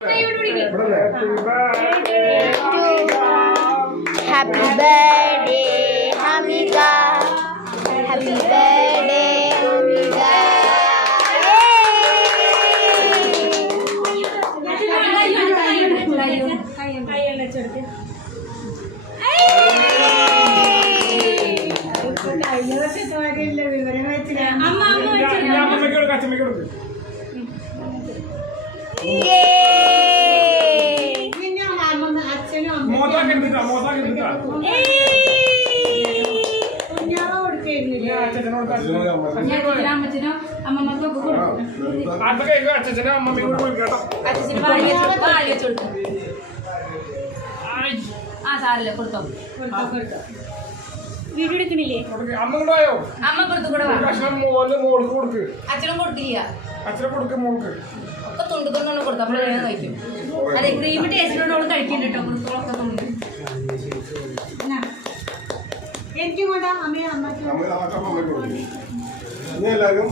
Happy birthday, Hamida. Happy birthday, Hamida. Video എടുക്കണില്ലേ? അമ്മ കൊടുത്തു കൂടെ അച്ഛനും കൊടുക്കില്ല. അച്ഛനെ കൊടുക്ക മോൾക്ക് ഒക്കെ തൊണ്ട് തൊണ്ടാണ് കൊടുത്തു. നമ്മൾ വേഗം കഴിക്കും. അതെ ക്രീം ടേസ്റ്റിനോട് കഴിക്കണ്ട കേട്ടോ. കുറുക്കളൊക്കെ തൊണ്ട് എനിക്ക് കൊണ്ടാ അമ്മയെ അമ്മ എല്ലാവരും